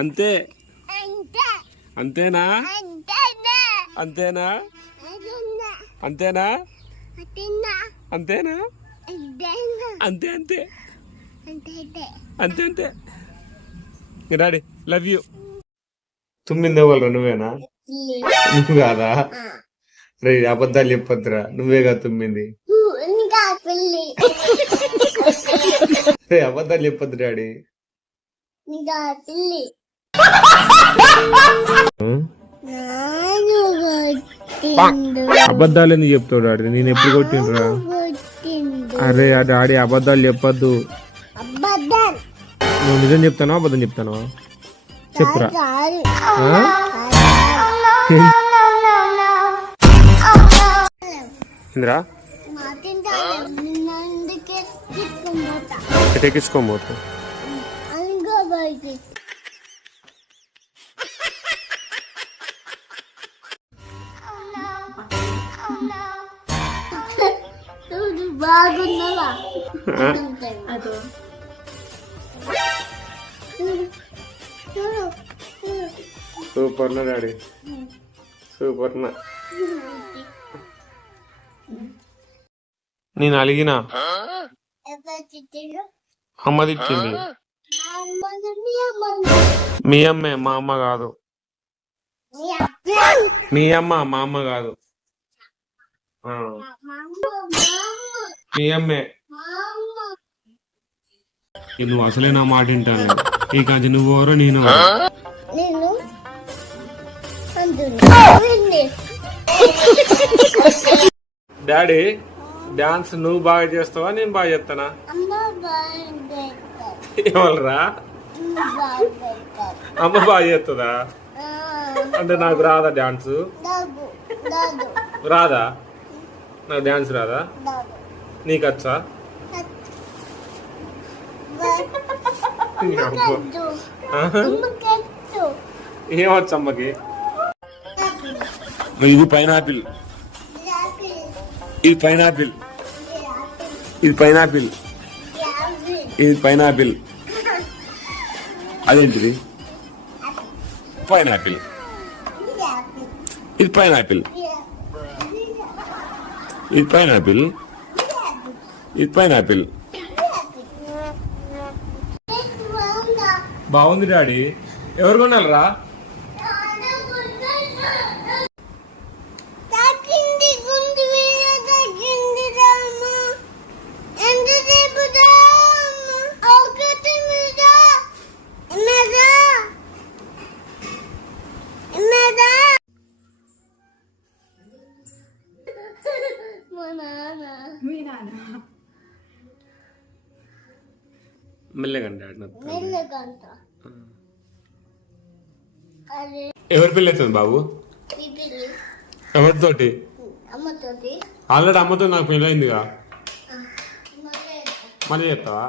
అంతే అంతేనా అంతేనా అంతేనా అంతేనా అంతే అంతే అంతే అంతే డాడీ లవ్ యూ. తుమ్మింది ఎవరు నువ్వేనా? నువ్వు కాదా? రే అబద్ధాలు చెప్పొద్దురా, నువ్వేగా తుమ్మింది. రే అబద్ధాలు చెప్పొద్దు డాడీ. అబద్ధాలు ఎందుకు చెప్తావు డాడీ? నేను ఎప్పుడు కొట్టిండ్రా? అరే ఆ డాడీ అబద్ధాలు చెప్పొద్దు. నువ్వు నిజం చెప్తానో అబద్ధం చెప్తానో చెప్పురా. ఇంద్రా ఎక్కించుకోబోతు. బాగున్నావా? సూపర్నా డాడీ, సూపర్నా. నేను అలిగినా అమ్మ తిట్టింది. మీ అమ్మే, మా అమ్మ కాదు. మీ అమ్మ, మా అమ్మ కాదు. మీ అమ్మే. నువ్వు అసలే నా మాట వింటాను. ఈ కాంచి నువ్వు ఎవరో నేను. డాడీ డాన్స్ నువ్వు బాగా చేస్తావా నేను బాగా చేస్తానా? ఎవరురా? అమ్మ బాగా చేస్తుందా? అంటే నాకు రాదా డాన్స్? రాదా? నాకు డాన్స్ రాదా? నీకు వచ్చా? ఏమొచ్చు అమ్మకి? ఇది పైనాపిల్, ఇది పైనాపిల్, ఇది పైనాపిల్, ఇది పైనాపిల్. అదేంటిది? పైనాపిల్. ఇది పైనాపిల్, ఇది పైనాపిల్, ఇది పైనాపిల్. బాగుంది డాడీ. ఎవరు కొనాలరా? మెల్లగండి. ఎవరి పెళ్ళి అవుతుంది బాబు? ఎవరితోటి? ఆల్రెడీ అమ్మతో నాకు పెళ్ళి అయిందిగా. మళ్ళీ చెప్తావా?